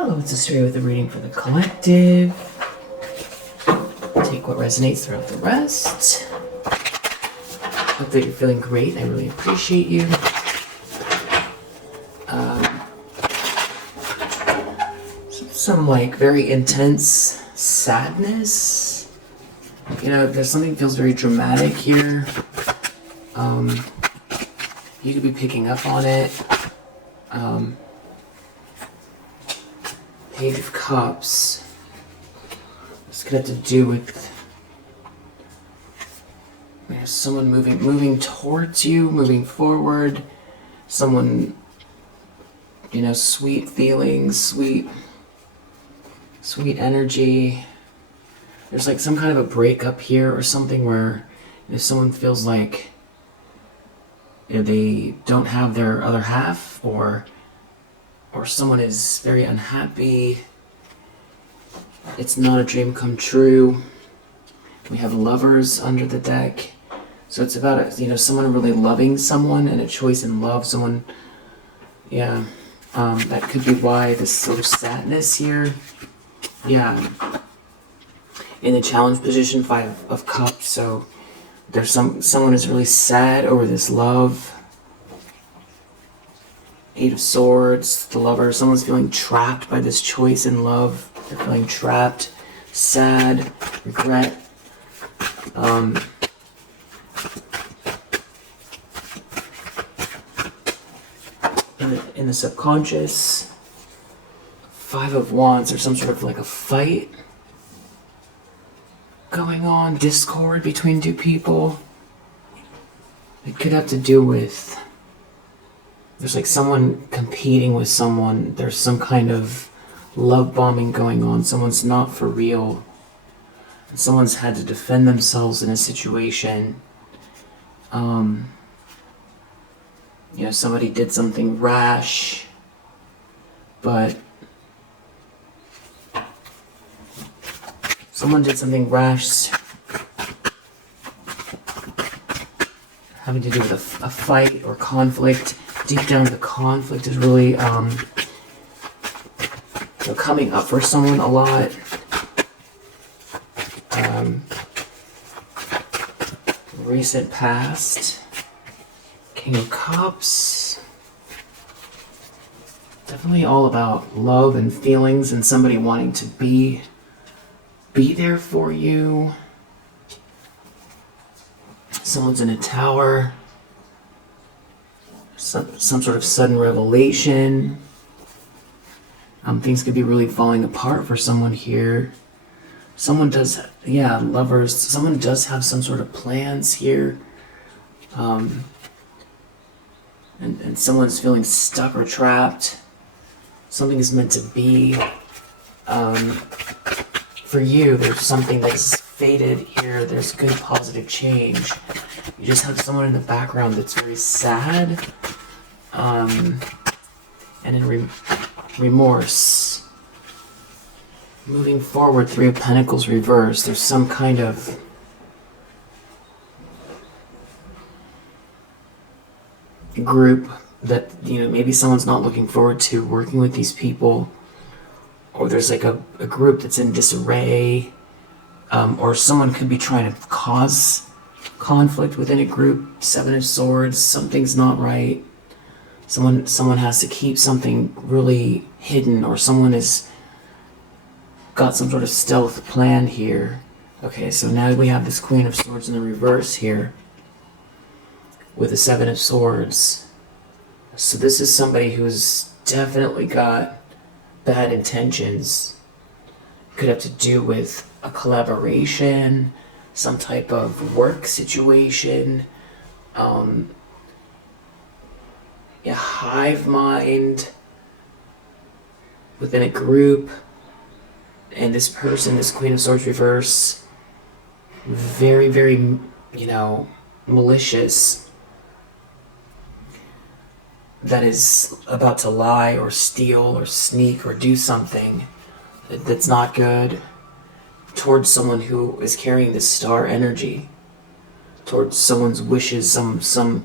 Hello, it's Astrea with a reading for the collective. Take what resonates throughout the rest. Hope that you're feeling great. I really appreciate you. Some like very intense sadness. You know, there's something that feels very dramatic here. You could be picking up on it. Page of Cups. This could have to do with someone moving towards you, moving forward. Someone, you know, sweet feelings, sweet energy. There's like some kind of a breakup here or something where if someone feels like they don't have their other half, or someone is very unhappy. It's not a dream come true. We have Lovers under the deck. So it's about, someone really loving someone and a choice in love. Someone, that could be why this sort of sadness here. Yeah. In the challenge position, 5 of Cups. So there's someone is really sad over this love. 8 of Swords, the Lover. Someone's feeling trapped by this choice in love. They're feeling trapped, sad, regret. In the subconscious, 5 of Wands. There's some sort of like a fight going on, discord between two people. It could have to do with there's like someone competing with someone. There's some kind of love bombing going on. Someone's not for real. Someone's had to defend themselves in a situation. Somebody did something rash, but someone did something rash having to do with a fight or conflict. Deep down, the conflict is really coming up for someone a lot. Recent past. King of Cups. Definitely all about love and feelings and somebody wanting to be there for you. Someone's in a tower. Some sort of sudden revelation. Things could be really falling apart for someone here. Someone does, Lovers. Someone does have some sort of plans here. And someone's feeling stuck or trapped. Something is meant to be. For you, there's something that's faded here. There's good positive change. You just have someone in the background that's very sad. And in remorse. Moving forward, 3 of Pentacles reversed. There's some kind of group that, maybe someone's not looking forward to working with these people. Or there's like a group that's in disarray. Or someone could be trying to cause conflict within a group. 7 of Swords, something's not right. Someone has to keep something really hidden, or someone has got some sort of stealth plan here. Okay, so now we have this Queen of Swords in the reverse here with the 7 of Swords. So this is somebody who's definitely got bad intentions. Could have to do with a collaboration, some type of work situation, a hive mind within a group. And this person, this Queen of Swords reverse, very, very, malicious, that is about to lie or steal or sneak or do something that's not good towards someone who is carrying this star energy, towards someone's wishes, some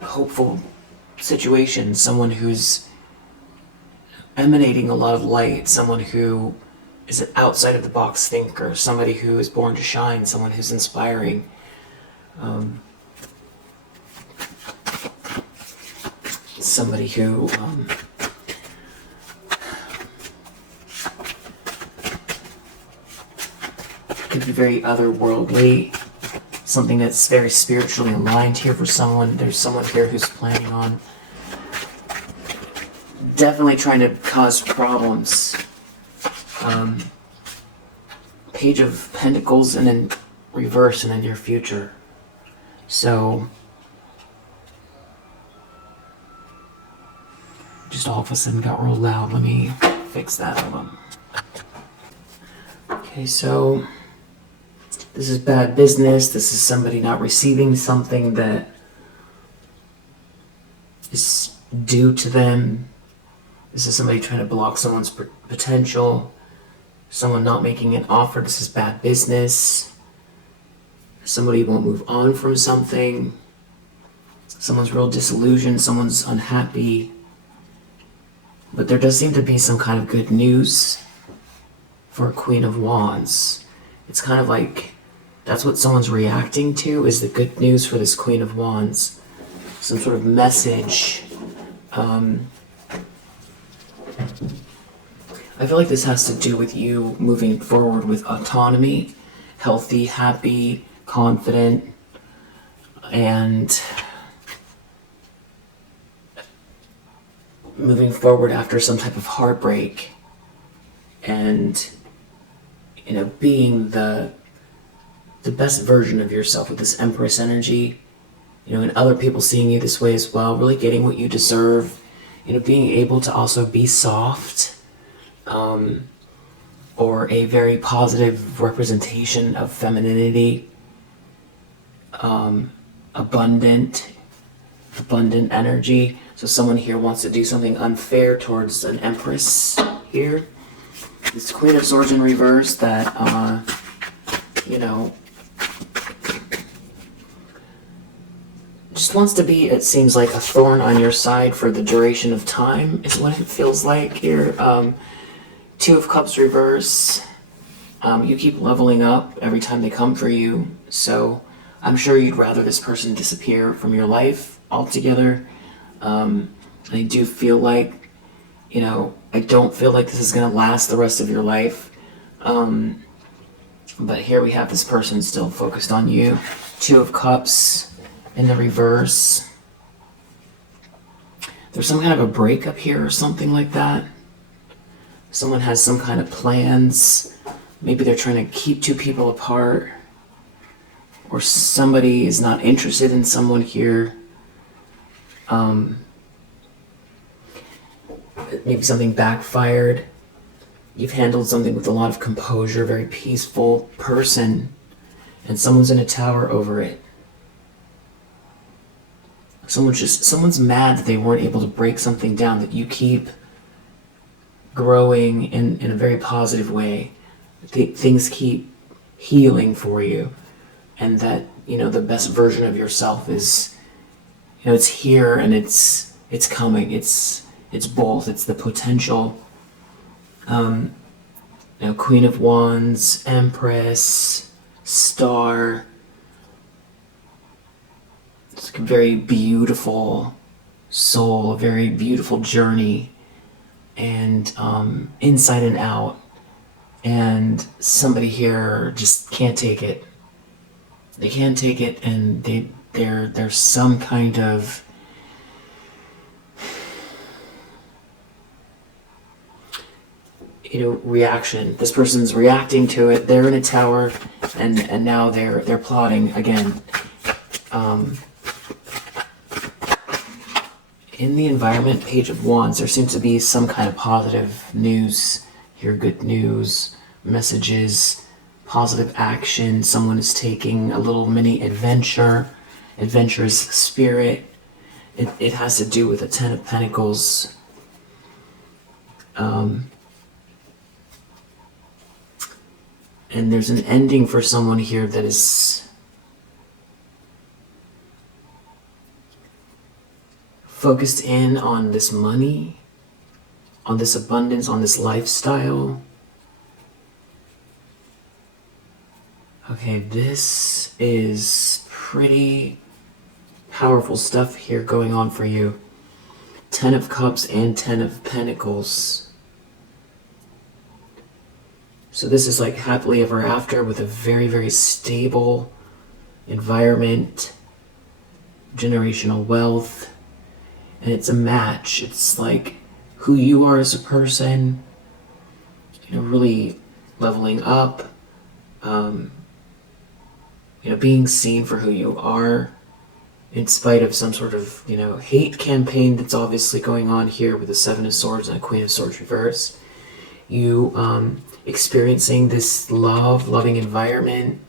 hopeful situation, someone who's emanating a lot of light, someone who is an outside of the box thinker, somebody who is born to shine, someone who's inspiring. Somebody who could be very otherworldly, something that's very spiritually aligned here for someone. There's someone here who's planning on definitely trying to cause problems. Page of Pentacles and then reverse in the near future. So just all of a sudden got real loud. Let me fix that. Hold on. Okay, so this is bad business. This is somebody not receiving something that is due to them. This is somebody trying to block someone's potential. Someone not making an offer. This is bad business. Somebody won't move on from something. Someone's real disillusioned. Someone's unhappy. But there does seem to be some kind of good news for a Queen of Wands. It's kind of like that's what someone's reacting to, is the good news for this Queen of Wands. Some sort of message. I feel like this has to do with you moving forward with autonomy, healthy, happy, confident, and moving forward after some type of heartbreak, and being the best version of yourself with this Empress energy, and other people seeing you this way as well, really getting what you deserve, being able to also be soft, or a very positive representation of femininity, abundant energy. So someone here wants to do something unfair towards an Empress here. This Queen of Swords in reverse that, just wants to be, it seems like, a thorn on your side for the duration of time is what it feels like here. Two of Cups reverse. You keep leveling up every time they come for you, so I'm sure you'd rather this person disappear from your life altogether. I do feel like, I don't feel like this is going to last the rest of your life. But here we have this person still focused on you. Two of Cups in the reverse. There's some kind of a breakup here or something like that. Someone has some kind of plans. Maybe they're trying to keep two people apart. Or somebody is not interested in someone here. Maybe something backfired. You've handled something with a lot of composure, very peaceful person, and someone's in a tower over it. Someone's mad that they weren't able to break something down, that you keep growing in a very positive way. Things keep healing for you, and that, the best version of yourself is, it's here and it's coming. It's both. It's the potential. Queen of Wands, Empress, Star. It's like a very beautiful soul, a very beautiful journey, and inside and out. And somebody here just can't take it. They can't take it, and there's some kind of reaction. This person's reacting to it. They're in a tower, and now they're plotting again. In the environment, Page of Wands, there seems to be some kind of positive news here, good news, messages, positive action. Someone is taking a little mini adventure, adventurous spirit. It has to do with the Ten of Pentacles. And there's an ending for someone here that is focused in on this money, on this abundance, on this lifestyle. Okay, this is pretty powerful stuff here going on for you. 10 of Cups and 10 of Pentacles. So this is like happily ever after with a very, very stable environment, generational wealth, and it's a match. It's like who you are as a person, really leveling up, being seen for who you are, in spite of some sort of, hate campaign that's obviously going on here with the Seven of Swords and a Queen of Swords reverse. You experiencing this loving environment,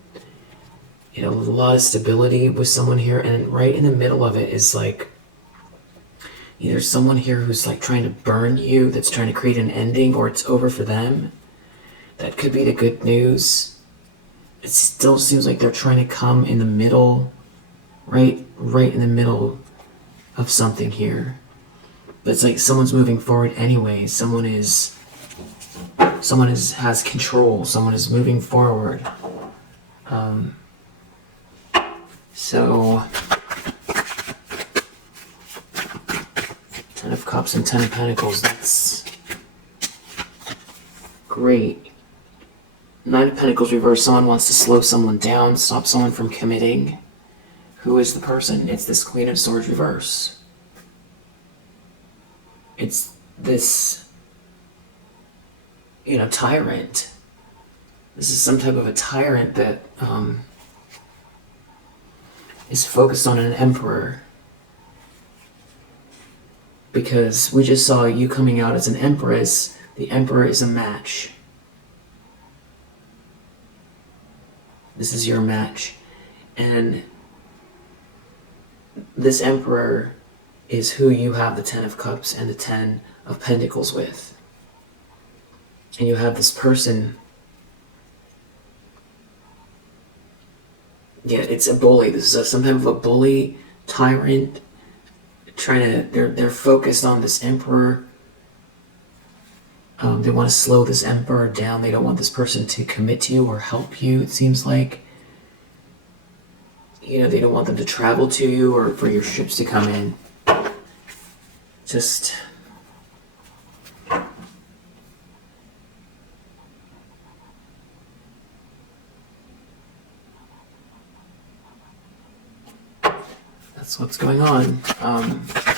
a lot of stability with someone here, and right in the middle of it is like either someone here who's like trying to burn you, that's trying to create an ending, or it's over for them. That could be the good news. It still seems like they're trying to come in the middle, right in the middle of something here. But it's like someone's moving forward anyway. Someone has control. Someone is moving forward. So 10 of Cups and 10 of Pentacles, that's great. 9 of Pentacles reverse, someone wants to slow someone down, stop someone from committing. Who is the person? It's this Queen of Swords reverse. It's this, tyrant. This is some type of a tyrant that is focused on an emperor. Because we just saw you coming out as an empress. The emperor is a match. This is your match. And this emperor is who you have the 10 of Cups and the 10 of Pentacles with. And you have this person. Yeah, it's a bully. This is some type of a bully, tyrant, they're focused on this emperor. They want to slow this emperor down. They don't want this person to commit to you or help you, it seems like. They don't want them to travel to you or for your ships to come in. Just... that's what's going on.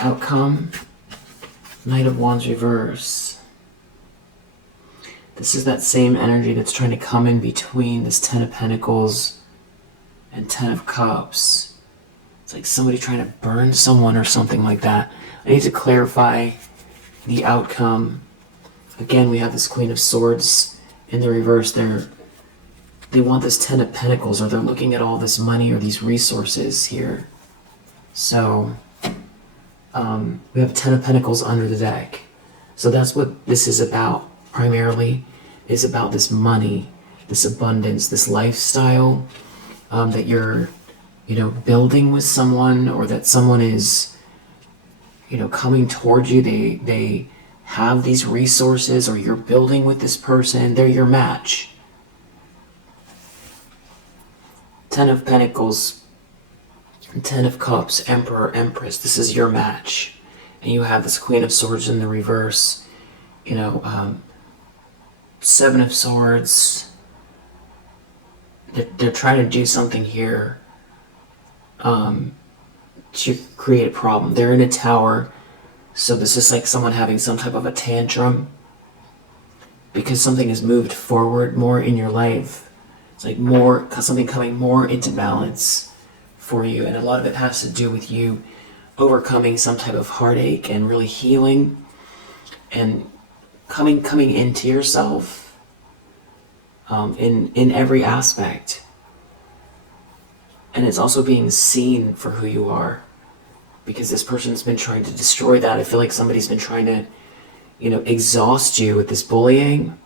Outcome, Knight of Wands reverse. This is that same energy that's trying to come in between this 10 of Pentacles and 10 of Cups. It's like somebody trying to burn someone or something like that. I need to clarify the outcome. Again, we have this Queen of Swords in the reverse. They want this 10 of Pentacles, or they're looking at all this money or these resources here. So, we have 10 of Pentacles under the deck. So that's what this is about, primarily, is about this money, this abundance, this lifestyle that you're, building with someone, or that someone is, coming towards you. They have these resources, or you're building with this person. They're your match. 10 of Pentacles, 10 of Cups, Emperor, Empress. This is your match. And you have this Queen of Swords in the reverse. 7 of Swords. They're trying to do something here to create a problem. They're in a tower. So this is like someone having some type of a tantrum because something has moved forward more in your life. It's like something coming more into balance for you. And a lot of it has to do with you overcoming some type of heartache and really healing and coming into yourself in every aspect. And it's also being seen for who you are, because this person's been trying to destroy that. I feel like somebody's been trying to, exhaust you with this bullying.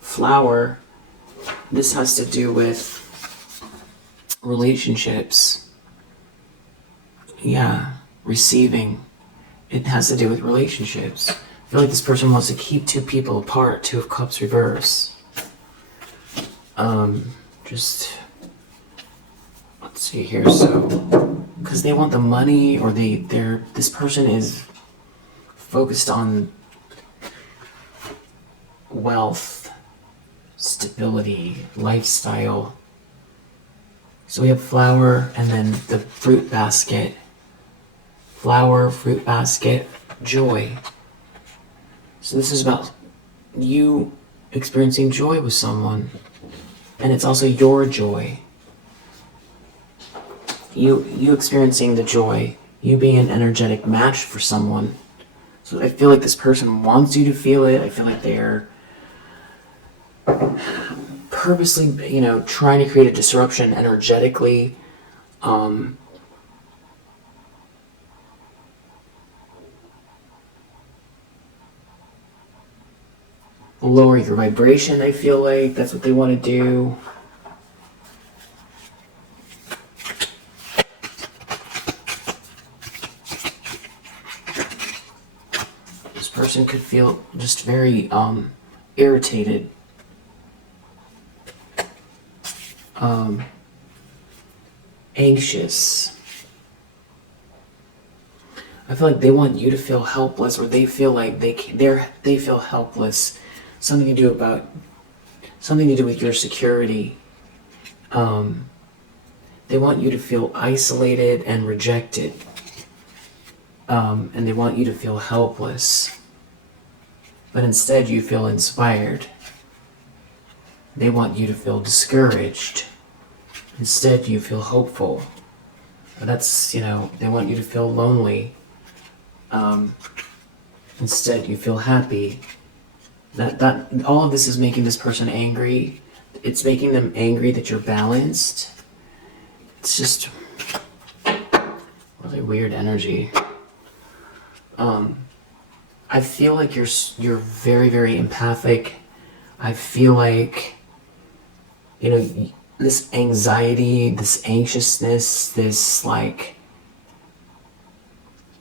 Flower, this has to do with relationships. Yeah, receiving it has to do with relationships. I feel like this person wants to keep two people apart. Two of Cups reverse. Just let's see here. So, because they want the money, or this person is focused on wealth, stability, lifestyle. So we have flower and then the fruit basket. Flower, fruit basket, joy. So this is about you experiencing joy with someone. And it's also your joy. You experiencing the joy. You being an energetic match for someone. So I feel like this person wants you to feel it. I feel like they're purposely, trying to create a disruption energetically. Lower your vibration, I feel like. That's what they want to do. This person could feel just very irritated. Anxious. I feel like they want you to feel helpless, or they feel like they feel helpless. Something to do with your security. They want you to feel isolated and rejected. And they want you to feel helpless. But instead you feel inspired. They want you to feel discouraged. Instead you feel hopeful. That's, they want you to feel lonely. Instead you feel happy. That all of this is making this person angry. It's making them angry that you're balanced. It's just really weird energy. I feel like you're very, very empathic. I feel like, this anxiety, this anxiousness, this I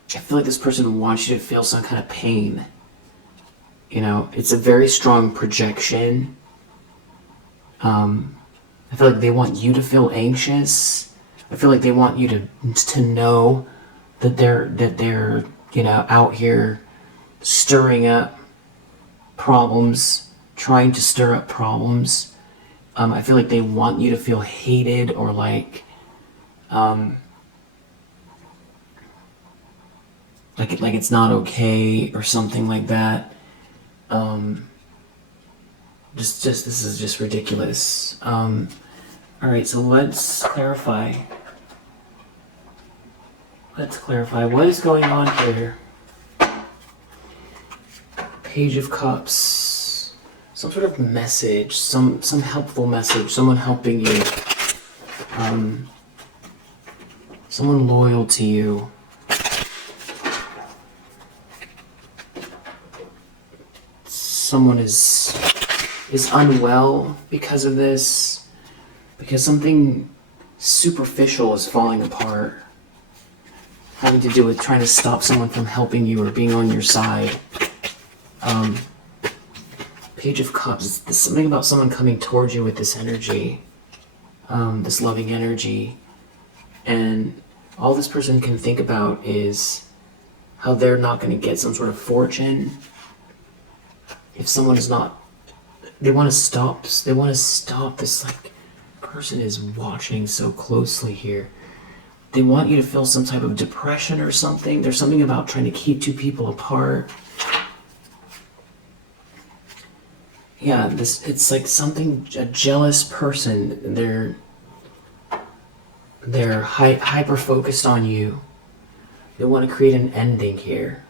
feel like this person wants you to feel some kind of pain. It's a very strong projection. I feel like they want you to feel anxious. I feel like they want you to know that they're out here stirring up problems, trying to stir up problems. I feel like they want you to feel hated, or like it's not okay or something like that. This is just ridiculous. Alright, so let's clarify. What is going on here. Page of Cups. Some sort of message, some helpful message, someone helping you. Someone loyal to you. Someone is unwell because of this, because something superficial is falling apart, having to do with trying to stop someone from helping you or being on your side. Page of Cups, there's something about someone coming towards you with this energy, this loving energy, and all this person can think about is how they're not going to get some sort of fortune if someone is not. They want to stop this, person is watching so closely here. They want you to feel some type of depression or something. There's something about trying to keep two people apart. Yeah, it's like something, a jealous person. They're hyper focused on you. They want to create an ending here.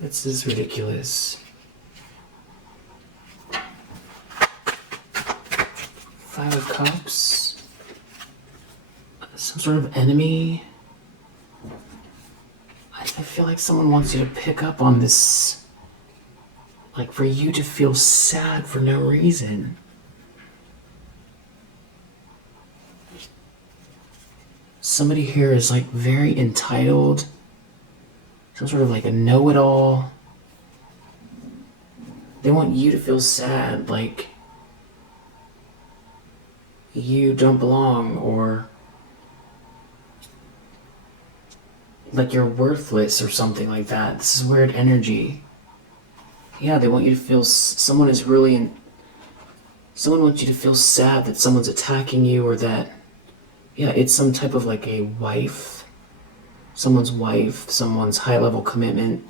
This is ridiculous. 5 of Cups. Some sort of enemy. I feel like someone wants you to pick up on this. Like for you to feel sad for no reason. somebody here is like very entitled, some sort of like a know-it-all. They want you to feel sad, like you don't belong, or like you're worthless or something like that. This is weird energy. Yeah, they want you to feel someone is really someone wants you to feel sad that someone's attacking you, or that, yeah, it's some type of like a wife, someone's high-level commitment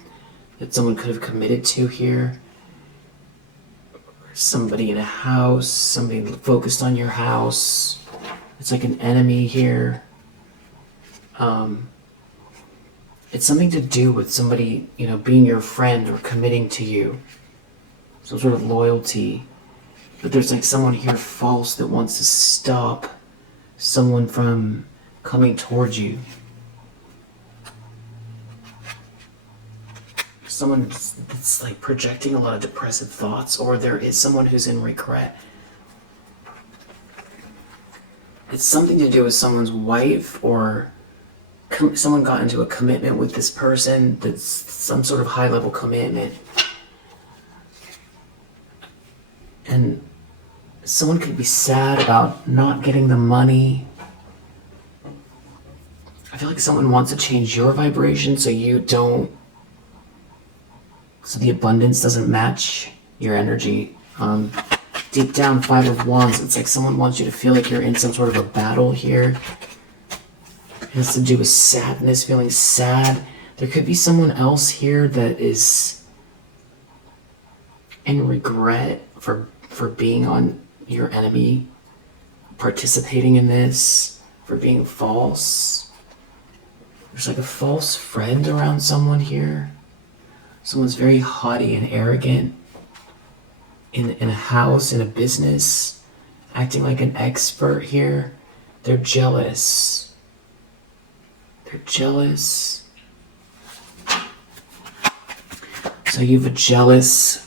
that someone could have committed to here. Somebody in a house, somebody focused on your house. It's like an enemy here. It's something to do with somebody, being your friend or committing to you. Some sort of loyalty. But there's like someone here false that wants to stop someone from coming towards you. Someone that's like projecting a lot of depressive thoughts, or there is someone who's in regret. It's something to do with someone's wife, or someone got into a commitment with this person that's some sort of high-level commitment. And someone could be sad about not getting the money. I feel like someone wants to change your vibration so the abundance doesn't match your energy. Deep down, 5 of Wands, it's like someone wants you to feel like you're in some sort of a battle here. It has to do with sadness, feeling sad. There could be someone else here that is in regret for being on your enemy, participating in this, for being false. There's like a false friend around someone here. Someone's very haughty and arrogant in a house, in a business, acting like an expert here. They're jealous. So you have a jealous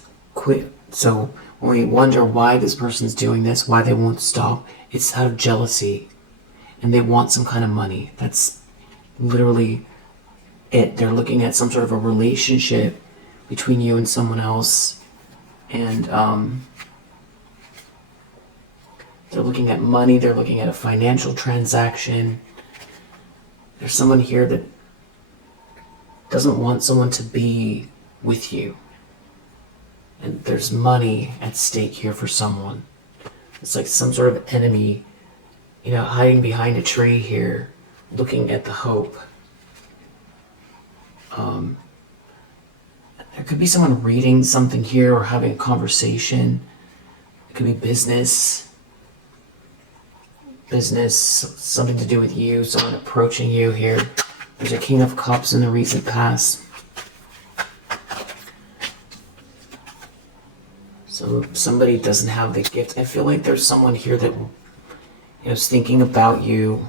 So when we wonder why this person's doing this, why they won't stop, it's out of jealousy. And they want some kind of money. That's literally it. They're looking at some sort of a relationship between you and someone else. And they're looking at money. They're looking at a financial transaction. There's someone here that doesn't want someone to be with you. And there's money at stake here for someone. It's like some sort of enemy, hiding behind a tree here, looking at the hope. There could be someone reading something here or having a conversation. It could be business, something to do with you, someone approaching you here. There's a King of Cups in the recent past. So somebody doesn't have the gift. I feel like there's someone here that is thinking about you.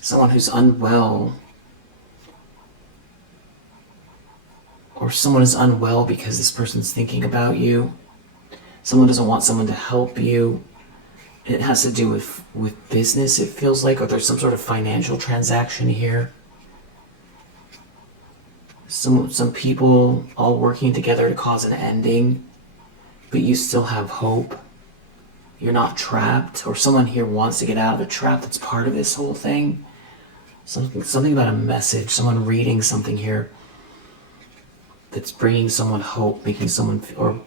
Someone who's unwell. Or someone is unwell because this person's thinking about you. Someone doesn't want someone to help you. It has to do with business, it feels like, or there's some sort of financial transaction here. Some people all working together to cause an ending, but you still have hope. You're not trapped, or someone here wants to get out of a trap that's part of this whole thing. Something about a message, someone reading something here that's bringing someone hope, making someone, Three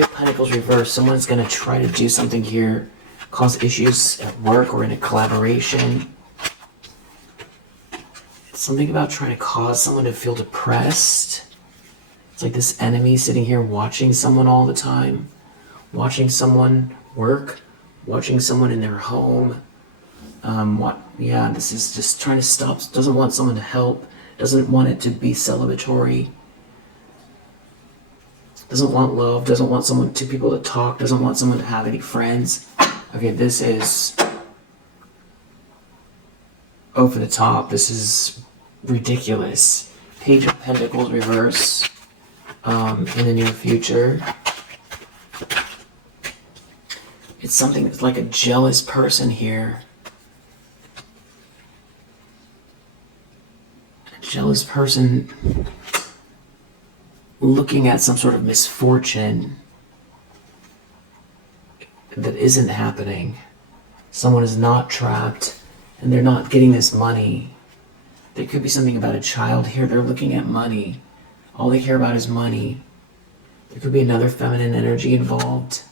of Pentacles reversed. Someone's going to try to do something here, cause issues at work or in a collaboration. It's something about trying to cause someone to feel depressed. It's like this enemy sitting here watching someone all the time, watching someone work, watching someone in their home. This is just trying to stop, doesn't want someone to help, doesn't want it to be celebratory. Doesn't want love, doesn't want two people to talk, doesn't want someone to have any friends. Okay, this is over the top. This is ridiculous. Page of Pentacles reverse in the near future. It's something that's like a jealous person here. A jealous person looking at some sort of misfortune that isn't happening. Someone is not trapped and they're not getting this money. There could be something about a child here. They're looking at money. All they care about is money. There could be another feminine energy involved.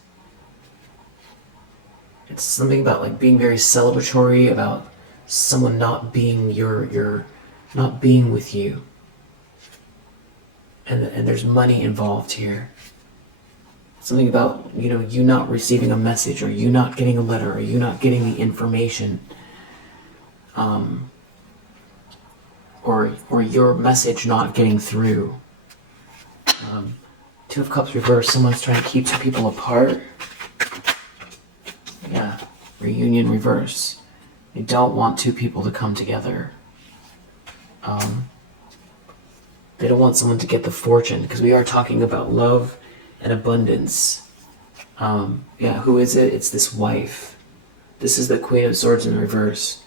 It's something about like being very celebratory, about someone not being not being with you. And there's money involved here. Something about, you not receiving a message, or you not getting a letter, or you not getting the information. Or your message not getting through. Two of Cups reversed. Someone's trying to keep two people apart. Yeah. Reunion reverse. They don't want two people to come together. They don't want someone to get the fortune, because we are talking about love and abundance. Who is it? It's this wife. This is the Queen of Swords in reverse.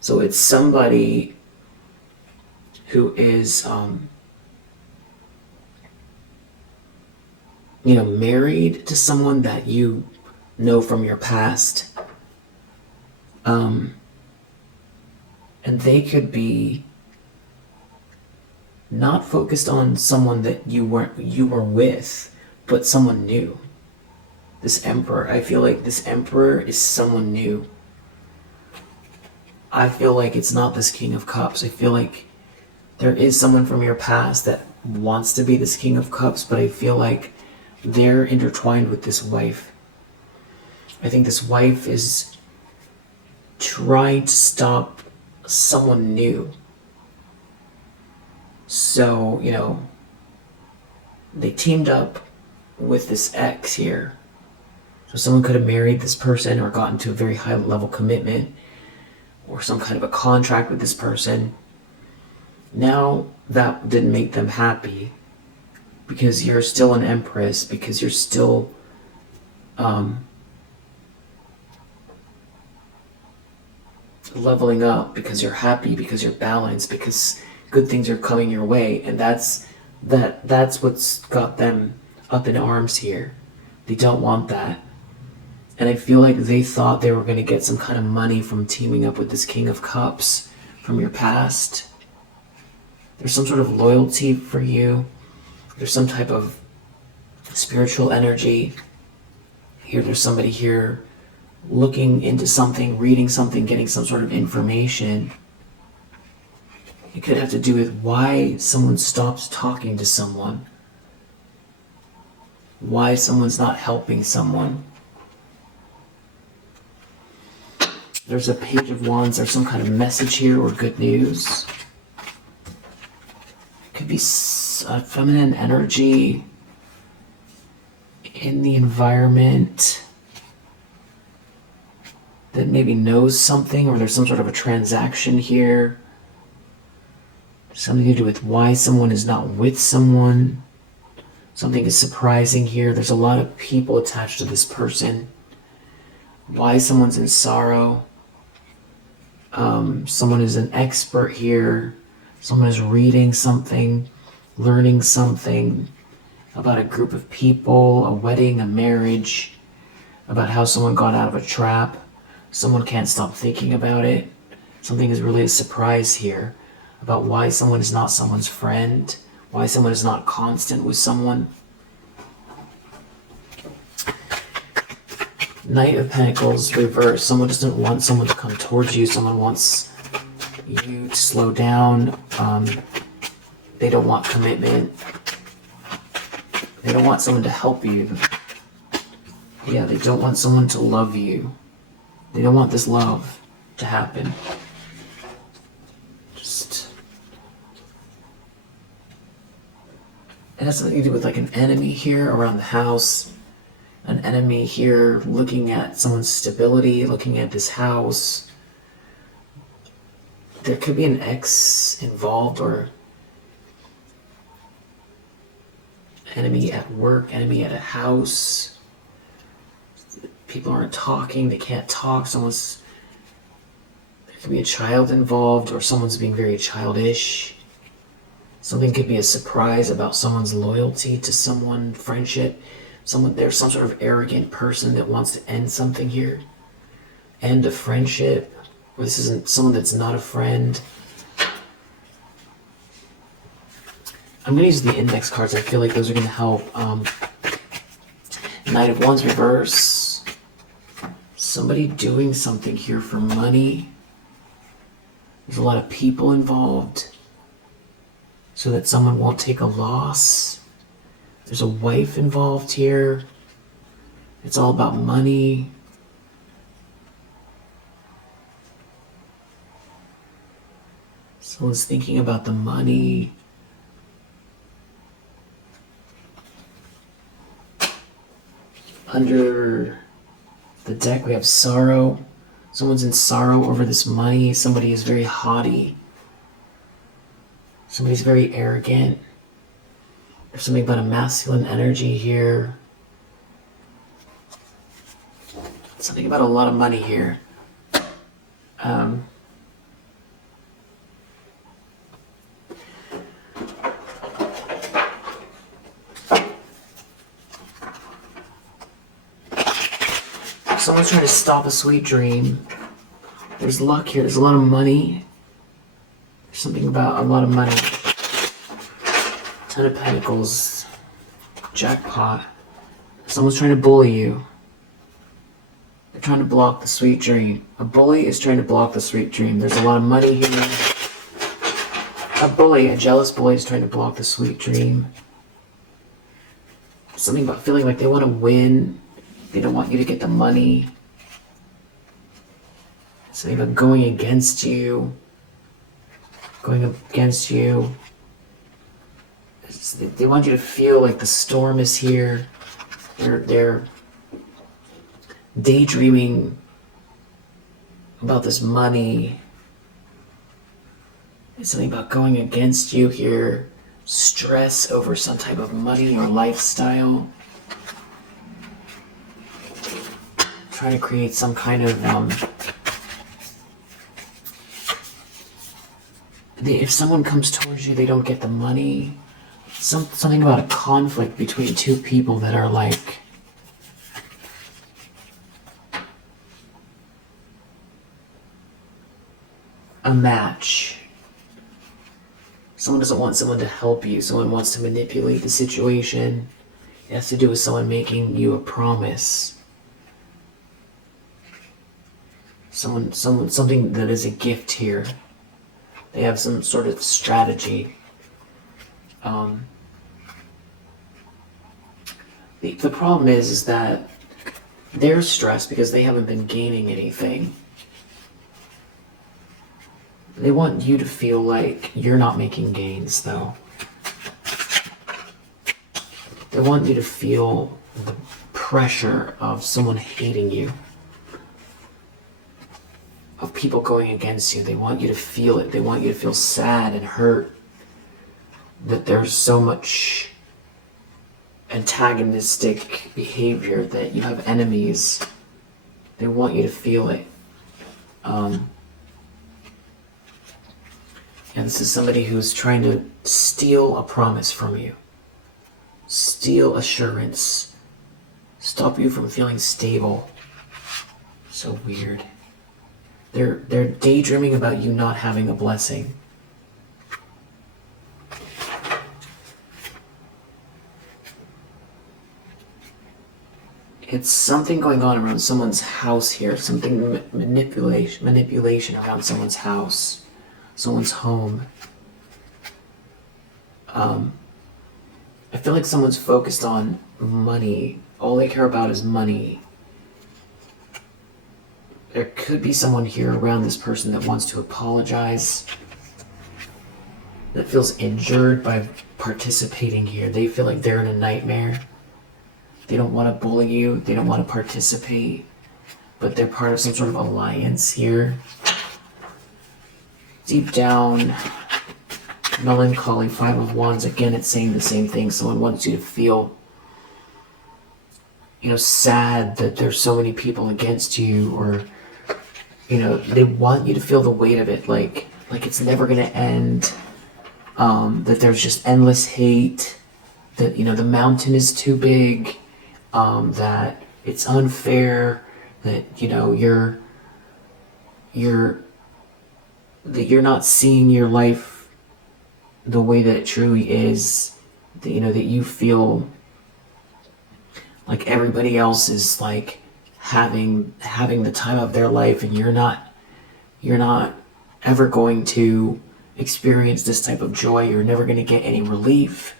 So it's somebody who is, married to someone that you know from your past. And they could be not focused on someone that you were with, but someone new. This Emperor, I feel like this Emperor is someone new. I feel like it's not this King of Cups. I feel like there is someone from your past that wants to be this King of Cups, but I feel like they're intertwined with this wife. I think this wife is trying to stop someone new. So, they teamed up with this ex here. So someone could have married this person or gotten to a very high level commitment or some kind of a contract with this person. Now that didn't make them happy because you're still an Empress, because you're still leveling up, because you're happy, because you're balanced, because good things are coming your way, and that's what's got them up in arms here. They don't want that. And I feel like they thought they were going to get some kind of money from teaming up with this King of Cups from your past. There's some sort of loyalty for you. There's some type of spiritual energy. Here, there's somebody here looking into something, reading something, getting some sort of information. It could have to do with why someone stops talking to someone. Why someone's not helping someone. There's a Page of Wands. There's some kind of message here or good news. Could be a feminine energy in the environment that maybe knows something, or there's some sort of a transaction here. Something to do with why someone is not with someone. Something is surprising here. There's a lot of people attached to this person. Why someone's in sorrow. Someone is an expert here. Someone is reading something, learning something about a group of people, a wedding, a marriage, about how someone got out of a trap. Someone can't stop thinking about it. Something is really a surprise here about why someone is not someone's friend, why someone is not constant with someone. Knight of Pentacles reverse. Someone doesn't want someone to come towards you. Someone wants you to slow down. They don't want commitment. They don't want someone to help you. Yeah, they don't want someone to love you. They don't want this love to happen. It has something to do with like an enemy here around the house. An enemy here looking at someone's stability, looking at this house. There could be an ex involved, or enemy at work, enemy at a house. people aren't talking, they can't talk, there could be a child involved, or someone's being very childish. Something could be a surprise about someone's loyalty to someone, friendship. There's some sort of arrogant person that wants to end something here. End a friendship. Or this isn't someone that's not a friend. I'm going to use the index cards. I feel like those are going to help. Knight of Wands reverse. Somebody doing something here for money. There's a lot of people involved, so that someone won't take a loss. There's a wife involved here. It's all about money. Someone's thinking about the money. Under the deck, we have sorrow. Someone's in sorrow over this money. Somebody is very haughty. Somebody's very arrogant. There's something about a masculine energy here. Something about a lot of money here. Someone's trying to stop a sweet dream. There's luck here. There's a lot of money. There's something about a lot of money. 10 of Pentacles. Jackpot. Someone's trying to bully you. They're trying to block the sweet dream. A bully is trying to block the sweet dream. There's a lot of money here. A jealous bully is trying to block the sweet dream. Something about feeling like they want to win. They don't want you to get the money. Something about going against you. They want you to feel like the storm is here. They're daydreaming about this money. It's something about going against you here. Stress over some type of money or lifestyle. Trying to create some kind of if someone comes towards you, they don't get the money. Something about a conflict between two people that are like a match. Someone doesn't want someone to help you. Someone wants to manipulate the situation. It has to do with someone making you a promise. Something that is a gift here. They have some sort of strategy. The problem is that they're stressed because they haven't been gaining anything. They want you to feel like you're not making gains, though. They want you to feel the pressure of someone hating you. Of people going against you. They want you to feel it. They want you to feel sad and hurt that there's so much antagonistic behavior, that you have enemies. They want you to feel it. And this is somebody who's trying to steal a promise from you. Steal assurance. Stop you from feeling stable. So weird. They're daydreaming about you not having a blessing. It's something going on around someone's house here. Something manipulation around someone's house, someone's home. I feel like someone's focused on money. All they care about is money. There could be someone here around this person that wants to apologize, that feels injured by participating here. They feel like they're in a nightmare. They don't want to bully you. They don't want to participate, but they're part of some sort of alliance here. Deep down, melancholy, 5 of Wands. Again, it's saying the same thing. Someone wants you to feel sad that there's so many people against you, or they want you to feel the weight of it, like it's never going to end, that there's just endless hate, that the mountain is too big, that it's unfair, that you're not seeing your life the way that it truly is, that that you feel like everybody else is like having the time of their life, and you're not ever going to experience this type of joy. You're never going to get any relief,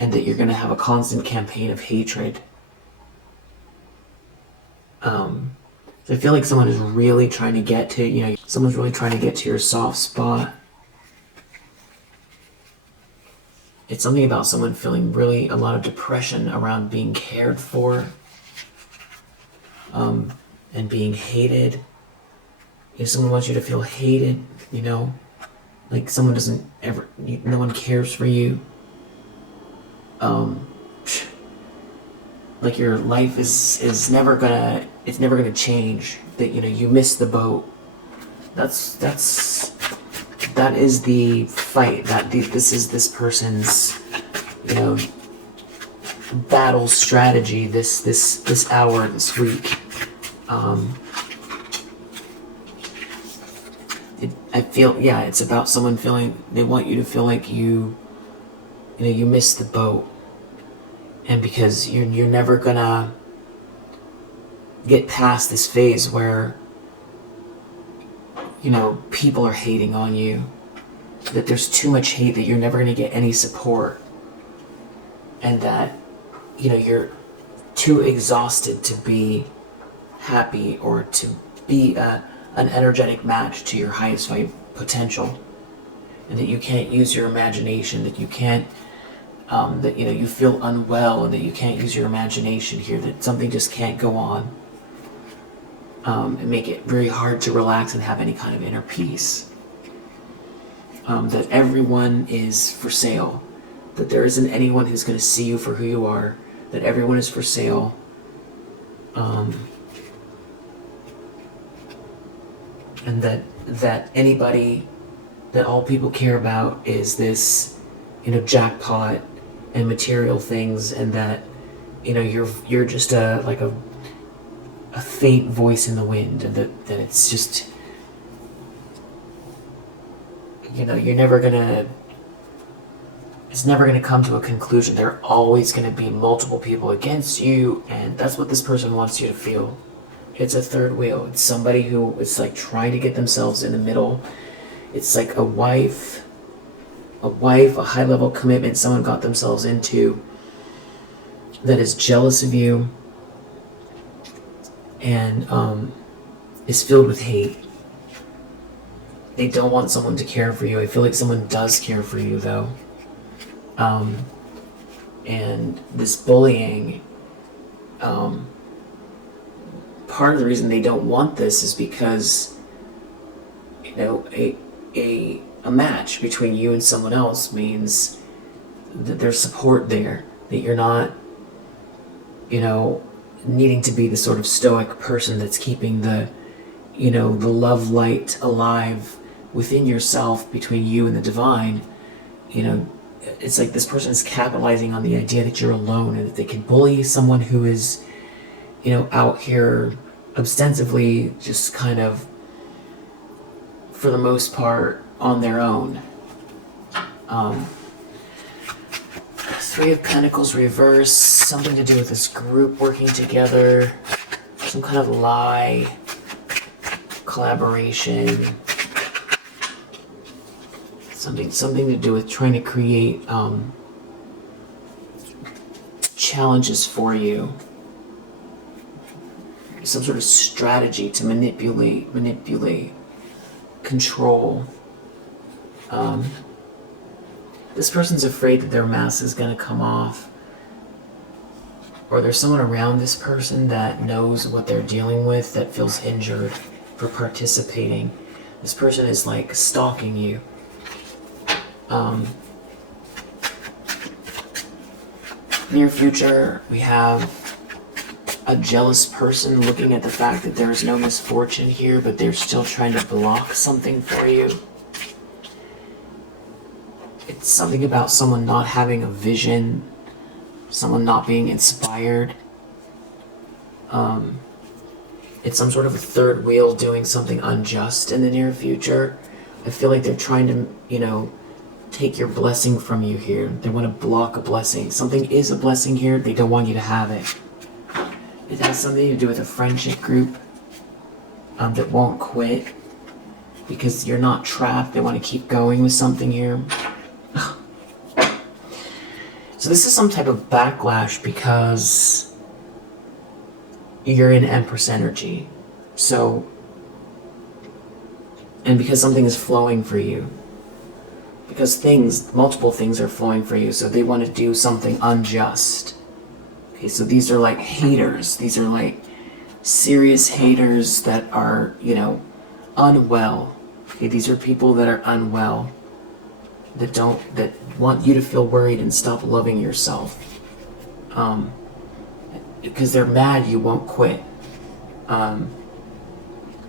and that you're going to have a constant campaign of hatred. So I feel like someone is really trying to get to, someone's really trying to get to your soft spot. It's something about someone feeling really a lot of depression around being cared for, and being hated. If someone wants you to feel hated, like someone doesn't ever, no one cares for you. Like your life is never gonna, it's never gonna change. That you missed the boat. That is the fight. This is this person's battle strategy. This hour, this week. I feel, it's about someone feeling, they want you to feel like you missed the boat. And because you're never gonna get past this phase where, people are hating on you, that there's too much hate, that you're never gonna get any support. And that, you're too exhausted to be happy or to be an energetic match to your highest value potential. And that you can't use your imagination, that you can't, that you feel unwell, and that you can't use your imagination here, that something just can't go on, and make it very hard to relax and have any kind of inner peace. That everyone is for sale, that there isn't anyone who's going to see you for who you are, that everyone is for sale, and that anybody, that all people care about is this jackpot and material things, and that you're just a faint voice in the wind, and that it's just you're never gonna, it's never gonna come to a conclusion. There are always gonna be multiple people against you, and that's what this person wants you to feel. It's a third wheel. It's somebody who is like trying to get themselves in the middle. It's like a wife, a high-level commitment someone got themselves into, that is jealous of you and is filled with hate. They don't want someone to care for you. I feel like someone does care for you, though. And this bullying, part of the reason they don't want this is because, a match between you and someone else means that there's support there, that you're not, needing to be the sort of stoic person that's keeping the, the love light alive within yourself between you and the divine. It's like this person is capitalizing on the idea that you're alone, and that they can bully someone who is, out here ostensibly just kind of, for the most part, on their own. Three of Pentacles reverse, something to do with this group working together, some kind of lie, collaboration, something to do with trying to create challenges for you, some sort of strategy to manipulate, control. This person's afraid that their mask is going to come off, or there's someone around this person that knows what they're dealing with, that feels injured for participating. This person is like stalking you. Near future, we have a jealous person looking at the fact that there's no misfortune here, but they're still trying to block something for you. It's something about someone not having a vision, someone not being inspired. It's some sort of a third wheel doing something unjust in the near future. I feel like they're trying to, take your blessing from you here. They want to block a blessing. Something is a blessing here, they don't want you to have it. It has something to do with a friendship group that won't quit because you're not trapped. They want to keep going with something here. So this is some type of backlash because you're in Empress energy. So, and because something is flowing for you. Because multiple things are flowing for you, so they want to do something unjust. Okay, so these are like haters. These are like serious haters that are, unwell. Okay, these are people that are unwell. That want you to feel worried and stop loving yourself. Because they're mad you won't quit. And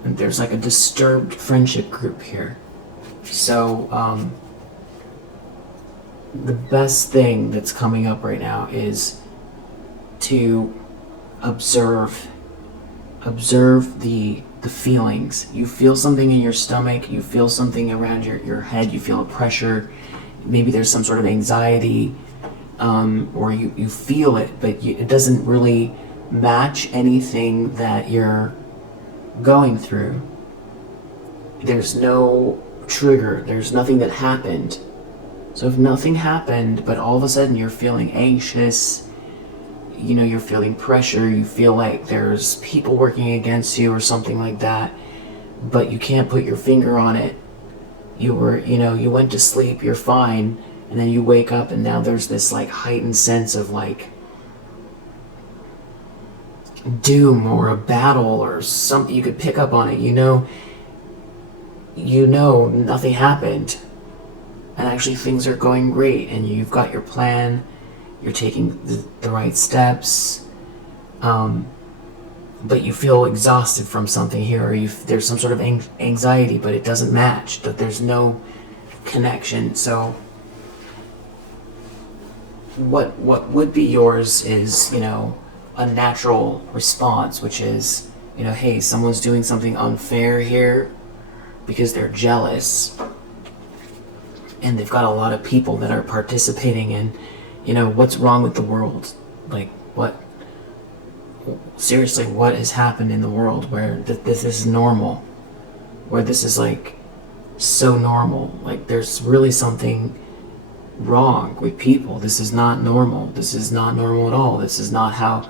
there's like a disturbed friendship group here. So, the best thing that's coming up right now is to observe the feelings. You feel something in your stomach, you feel something around your head, you feel a pressure, maybe there's some sort of anxiety, or you feel it, but it doesn't really match anything that you're going through. There's no trigger, there's nothing that happened. So if nothing happened, but all of a sudden you're feeling anxious, you're feeling pressure, you feel like there's people working against you or something like that, but you can't put your finger on it. You went to sleep, you're fine, and then you wake up and now there's this like heightened sense of like doom or a battle or something. You could pick up on it, nothing happened. And actually things are going great and you've got your plan, you're taking the right steps, but you feel exhausted from something here, or there's some sort of anxiety, but it doesn't match, that there's no connection. So what would be yours is, a natural response, which is, hey, someone's doing something unfair here because they're jealous. And they've got a lot of people that are participating in, what's wrong with the world? Like, seriously, what has happened in the world where this is normal? Where this is, like, so normal? Like, there's really something wrong with people. This is not normal. This is not normal at all. This is not how,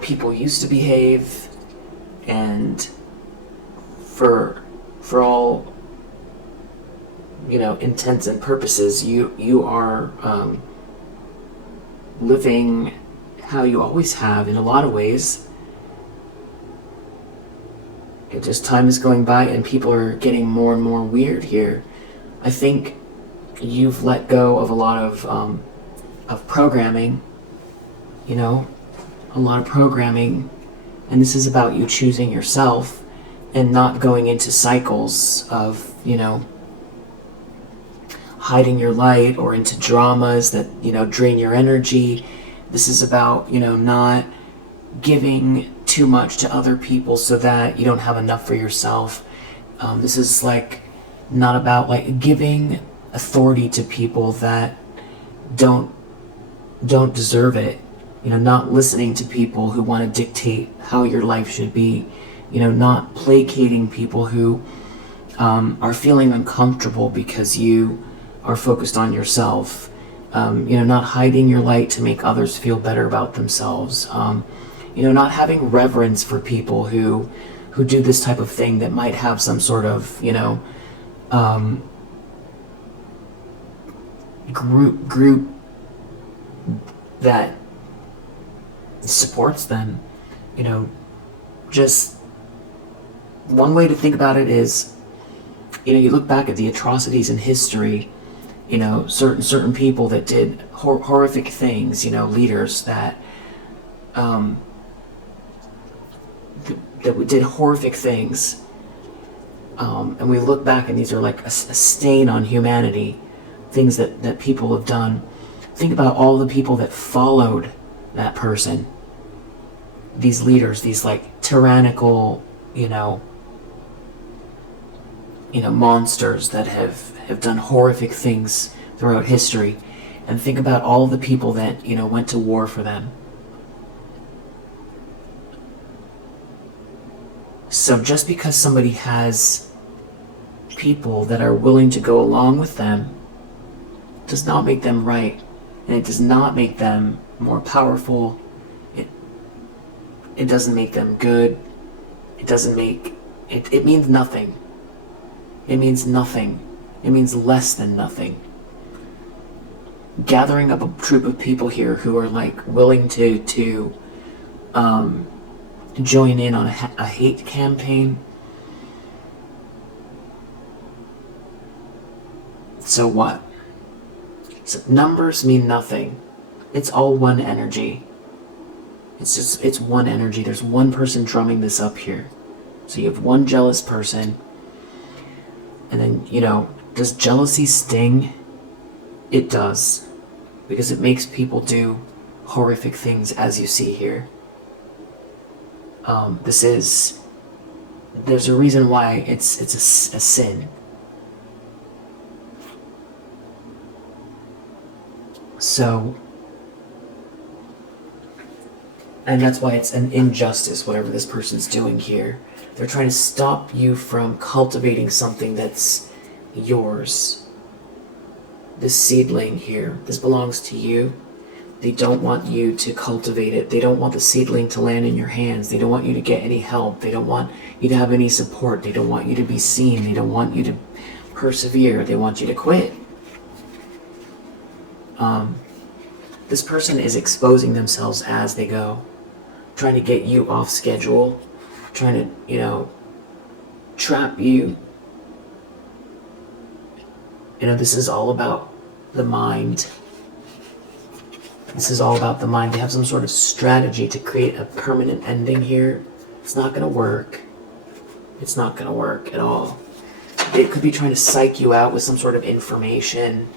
people used to behave. And for all intents and purposes, you are living how you always have in a lot of ways. It just, time is going by and people are getting more and more weird here. I think you've let go of a lot of programming, a lot of programming, and this is about you choosing yourself and not going into cycles of, hiding your light or into dramas that, drain your energy. This is about, not giving too much to other people so that you don't have enough for yourself. This is like not about like giving authority to people that don't deserve it. Not listening to people who want to dictate how your life should be. Not placating people who are feeling uncomfortable because you are focused on yourself. Not hiding your light to make others feel better about themselves. Not having reverence for people who do this type of thing that might have some sort of, group that supports them. Just one way to think about it is, you look back at the atrocities in history, certain people that did horrific things, leaders that that did horrific things. And we look back and these are like a stain on humanity, things that people have done. Think about all the people that followed that person. These leaders, these like tyrannical, monsters that have done horrific things throughout history. And think about all the people that, went to war for them. So just because somebody has people that are willing to go along with them does not make them right. And it does not make them more powerful. It doesn't make them good. It doesn't make... It means nothing. It means nothing. It means less than nothing. Gathering up a troop of people here who are like willing to join in on a hate campaign. So what? So numbers mean nothing. It's all one energy. It's one energy. There's one person drumming this up here. So you have one jealous person. And then, does jealousy sting? It does. Because it makes people do horrific things, as you see here. There's a reason why it's a sin. So, and that's why it's an injustice, whatever this person's doing here. They're trying to stop you from cultivating something that's yours. This seedling here, this belongs to you. They don't want you to cultivate it. They don't want the seedling to land in your hands. They don't want you to get any help. They don't want you to have any support. They don't want you to be seen. They don't want you to persevere. They want you to quit. This person is exposing themselves as they go, trying to get you off schedule, trying to, trap you. This is all about the mind. This is all about the mind. They have some sort of strategy to create a permanent ending here. It's not going to work. It's not going to work at all. They could be trying to psych you out with some sort of information.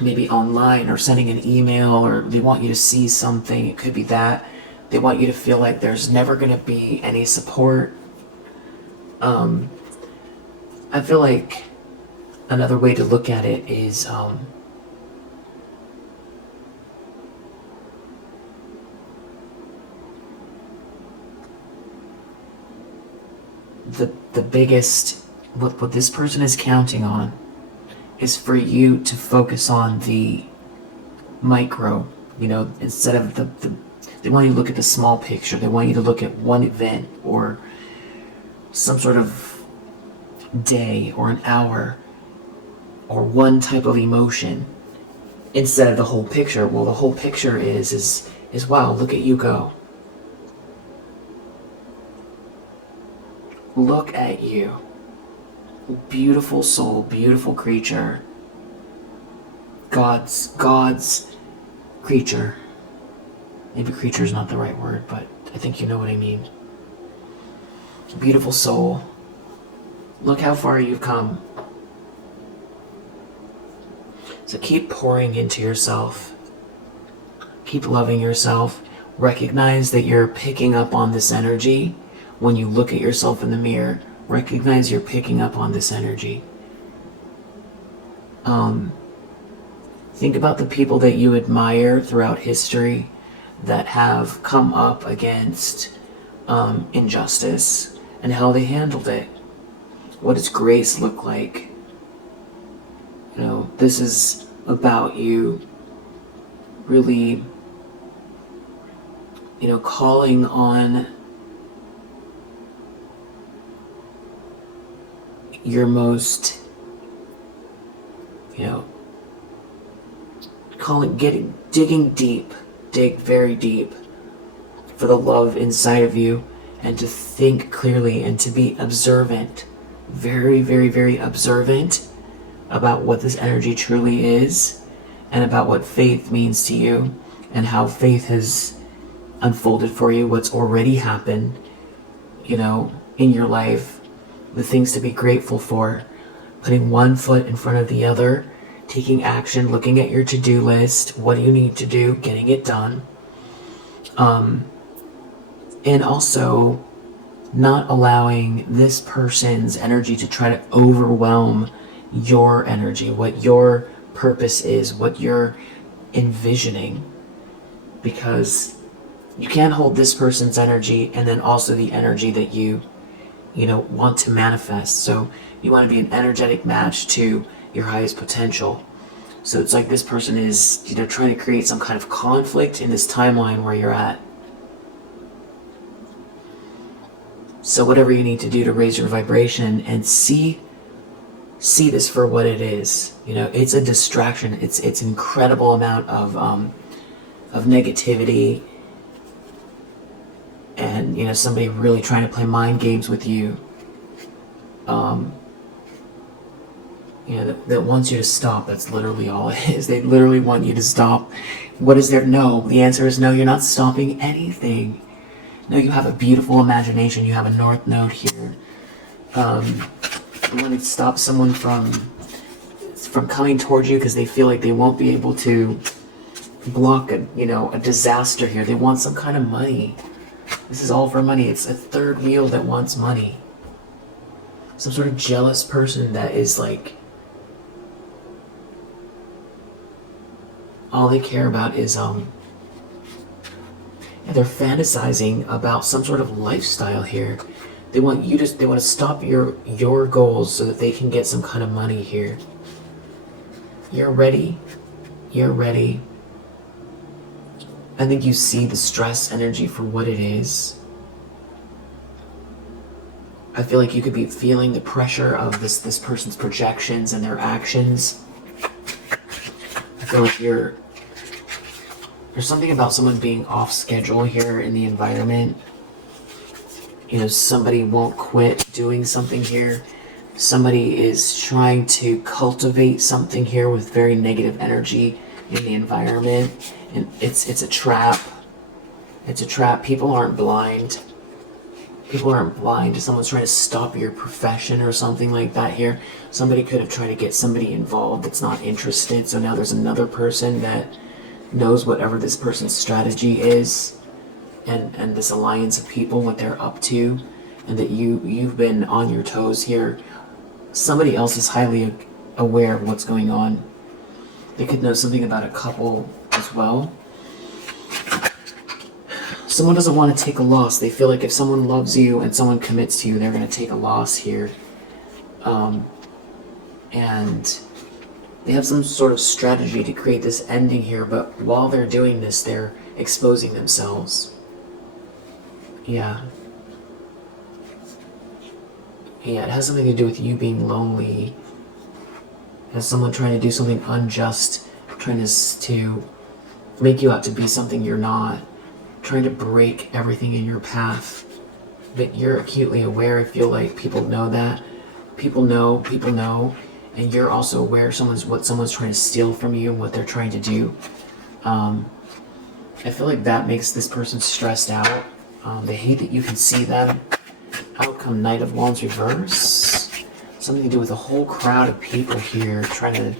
Maybe online or sending an email, or they want you to see something. It could be that. They want you to feel like there's never going to be any support. I feel like another way to look at it is the biggest, what this person is counting on is for you to focus on the micro, instead of they want you to look at the small picture. They want you to look at one event or some sort of day or an hour or one type of emotion instead of the whole picture. Well, the whole picture is wow, look at you go. Look at you. Beautiful soul, beautiful creature. God's creature. Maybe creature is not the right word, but I think you know what I mean. Beautiful soul. Look how far you've come. So keep pouring into yourself. Keep loving yourself. Recognize that you're picking up on this energy when you look at yourself in the mirror. Recognize you're picking up on this energy. Think about the people that you admire throughout history that have come up against injustice and how they handled it. What does grace look like? This is about you really, calling on your most, digging deep, dig very deep for the love inside of you, and to think clearly and to be observant, very, very, very observant about what this energy truly is, and about what faith means to you and how faith has unfolded for you, what's already happened, you know, in your life, the things to be grateful for, putting one foot in front of the other, taking action, looking at your to-do list, what do you need to do, getting it done. And also not allowing this person's energy to try to overwhelm your energy, what your purpose is, what you're envisioning. Because you can't hold this person's energy and then also the energy that you want to manifest. So you want to be an energetic match to your highest potential. So it's like this person is, trying to create some kind of conflict in this timeline where you're at. So whatever you need to do to raise your vibration and see this for what it is. It's a distraction. It's an incredible amount of negativity, and somebody really trying to play mind games with you. That wants you to stop. That's literally all it is. They literally want you to stop. What is there? No. The answer is no. You're not stopping anything. No, you have a beautiful imagination. You have a north node here. You want to stop someone from coming towards you because they feel like they won't be able to block a disaster here. They want some kind of money. This is all for money. It's a third wheel that wants money. Some sort of jealous person that is like, all they care about is they're fantasizing about some sort of lifestyle here. They want to stop your goals so that they can get some kind of money here. You're ready. I think you see the stress energy for what it is. I feel like you could be feeling the pressure of this person's projections and their actions. I feel like there's something about someone being off schedule here in the environment. Somebody won't quit doing something here. Somebody is trying to cultivate something here with very negative energy in the environment. And it's a trap. It's a trap. People aren't blind. Someone's trying to stop your profession or something like that here. Somebody could have tried to get somebody involved that's not interested. So now there's another person that knows whatever this person's strategy is, and this alliance of people, what they're up to, and that you've been on your toes here. Somebody else is highly aware of what's going on. They could know something about a couple as well. Someone doesn't want to take a loss. They feel like if someone loves you and someone commits to you, they're going to take a loss here. And they have some sort of strategy to create this ending here, but while they're doing this, they're exposing themselves. Yeah, it has something to do with you being lonely. It has someone trying to do something unjust, trying to make you out to be something you're not, trying to break everything in your path. But you're acutely aware. I feel like people know that. People know. And you're also aware what someone's trying to steal from you and what they're trying to do. I feel like that makes this person stressed out. They hate that you can see them. Outcome, Knight of Wands reverse. Something to do with a whole crowd of people here trying to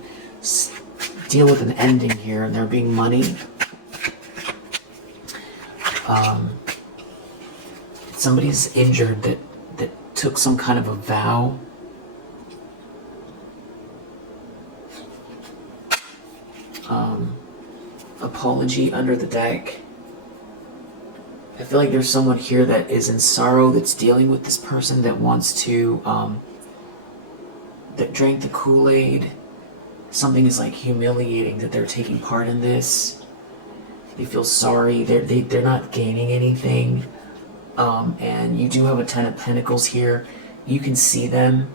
deal with an ending here, and there being money. Somebody's injured that took some kind of a vow. Apology under the deck. I feel like there's someone here that is in sorrow, that's dealing with this person that wants to, that drank the Kool-Aid. Something is like humiliating that they're taking part in this. They feel sorry. They're not gaining anything. And you do have a 10 of Pentacles here. You can see them.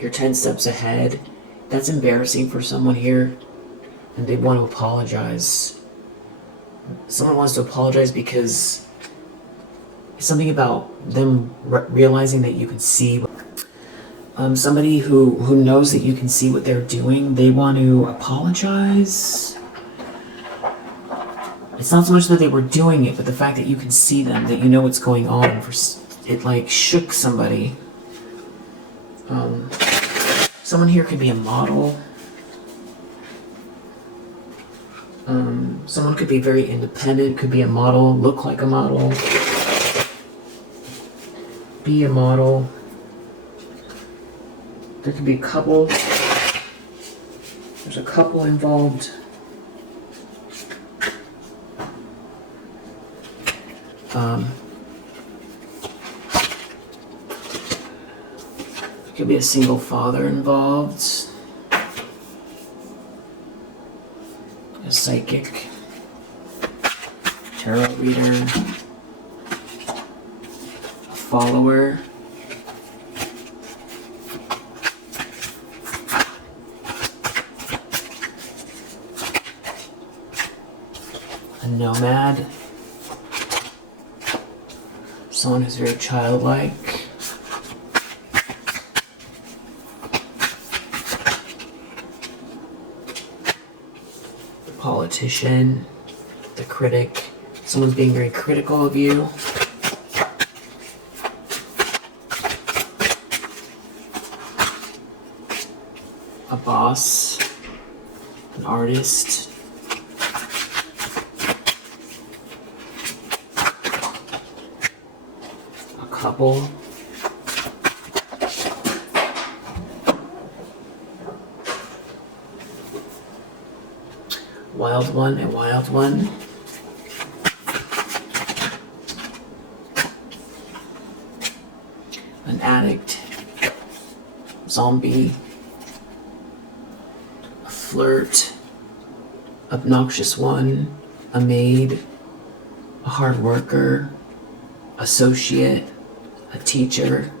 You're 10 steps ahead. That's embarrassing for someone here. And they want to apologize. Someone wants to apologize because it's something about them realizing that you can see. Somebody who knows that you can see what they're doing, they want to apologize. It's not so much that they were doing it, but the fact that you can see them, that you know what's going on. It like shook somebody. Someone here could be a model. Someone could be very independent, could be a model, look like a model, be a model. There could be a couple. There's a couple involved. There could be a single father involved. A psychic, tarot reader, a follower, a nomad, someone who's very childlike, politician, the critic, someone's being very critical of you. A boss, an artist, a couple, wild one, a wild one. An addict, zombie, a flirt, obnoxious one, a maid, a hard worker, associate, a teacher,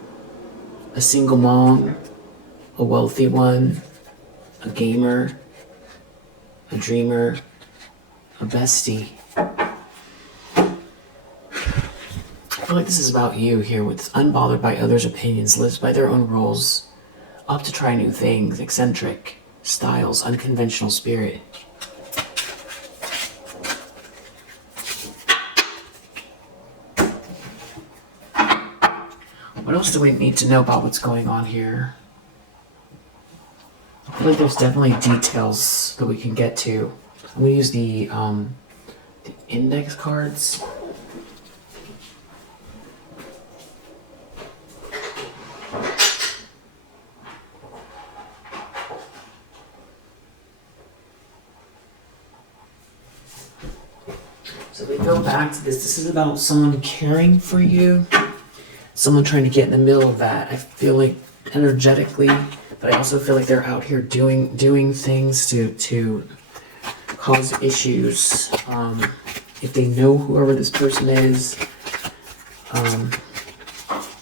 a single mom, a wealthy one, a gamer, a dreamer, a bestie. I feel like this is about you here, with unbothered by others' opinions, lives by their own rules, up to try new things, eccentric, styles, unconventional spirit. What else do we need to know about what's going on here? I feel like there's definitely details that we can get to. I'm going to use the index cards. So we go back to this. This is about someone caring for you. Someone trying to get in the middle of that. I feel like energetically, but I also feel like they're out here doing things to cause issues. If they know whoever this person is,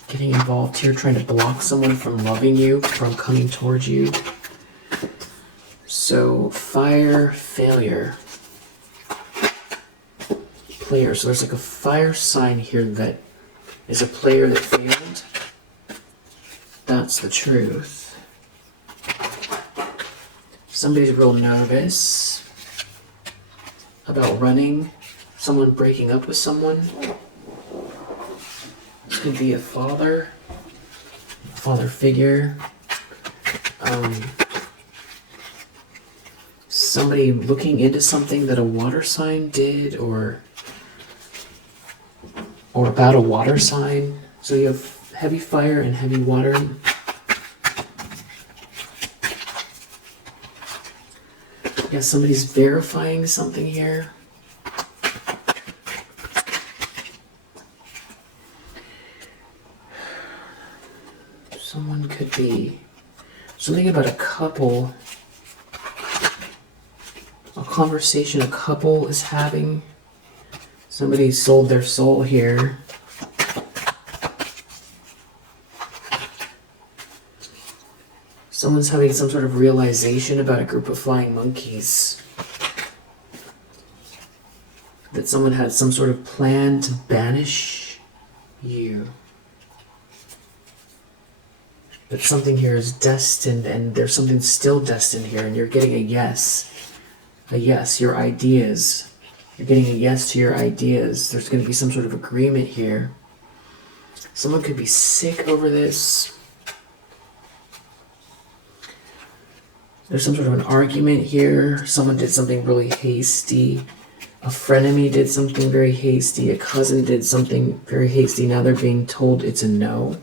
getting involved here, trying to block someone from loving you, from coming towards you. So fire, failure, player. So there's like a fire sign here that is a player that failed. That's the truth. Somebody's real nervous about running. Someone breaking up with someone. This could be a father figure. Somebody looking into something that a water sign did, or about a water sign. So you have heavy fire and heavy water. Yeah, somebody's verifying something here. Someone could be something about a couple, a conversation a couple is having. Somebody sold their soul here. Someone's having some sort of realization about a group of flying monkeys. That someone had some sort of plan to banish you. But something here is destined, and there's something still destined here, and you're getting a yes. A yes, your ideas You're getting a yes to your ideas. There's going to be some sort of agreement here. Someone could be sick over this. There's some sort of an argument here. Someone did something really hasty. A frenemy did something very hasty. A cousin did something very hasty. Now they're being told it's a no.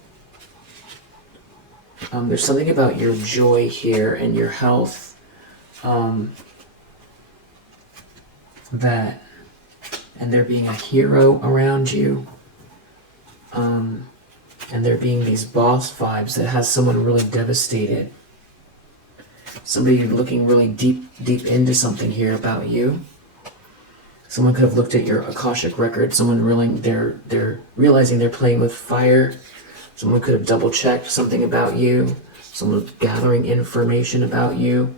There's something about your joy here and your health and there being a hero around you, and there being these boss vibes that has someone really devastated. Somebody looking really deep into something here about you. Someone could have looked at your Akashic record. Someone they're realizing they're playing with fire. Someone could have double-checked something about you. Someone gathering information about you.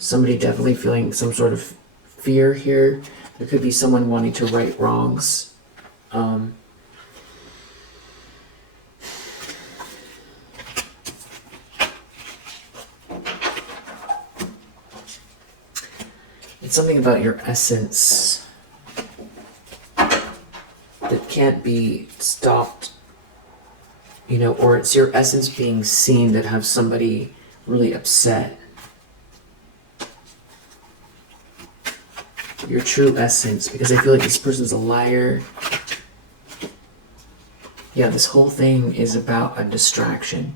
Somebody definitely feeling some sort of fear here. There could be someone wanting to right wrongs. It's something about your essence that can't be stopped, or it's your essence being seen that have somebody really upset. Your true essence, because I feel like this person's a liar. Yeah, this whole thing is about a distraction.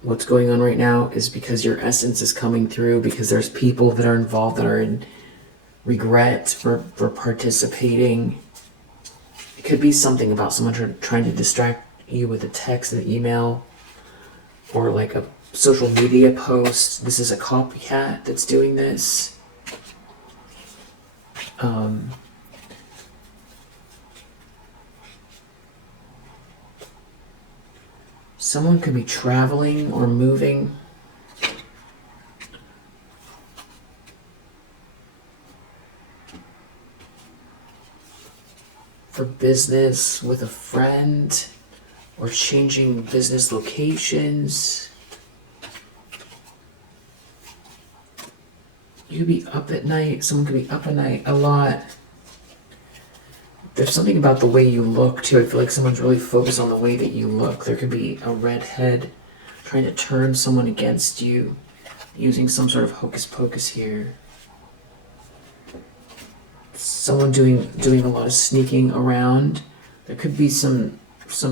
What's going on right now is because your essence is coming through, because there's people that are involved that are in regret for participating. It could be something about someone trying to distract you with a text, an email, or like a social media post. This is a copycat that's doing this. Someone could be traveling or moving. For business with a friend, or changing business locations. You could be up at night. Someone could be up at night a lot. There's something about the way you look too. I feel like someone's really focused on the way that you look. There could be a redhead trying to turn someone against you, using some sort of hocus pocus here. Someone doing a lot of sneaking around. There could be some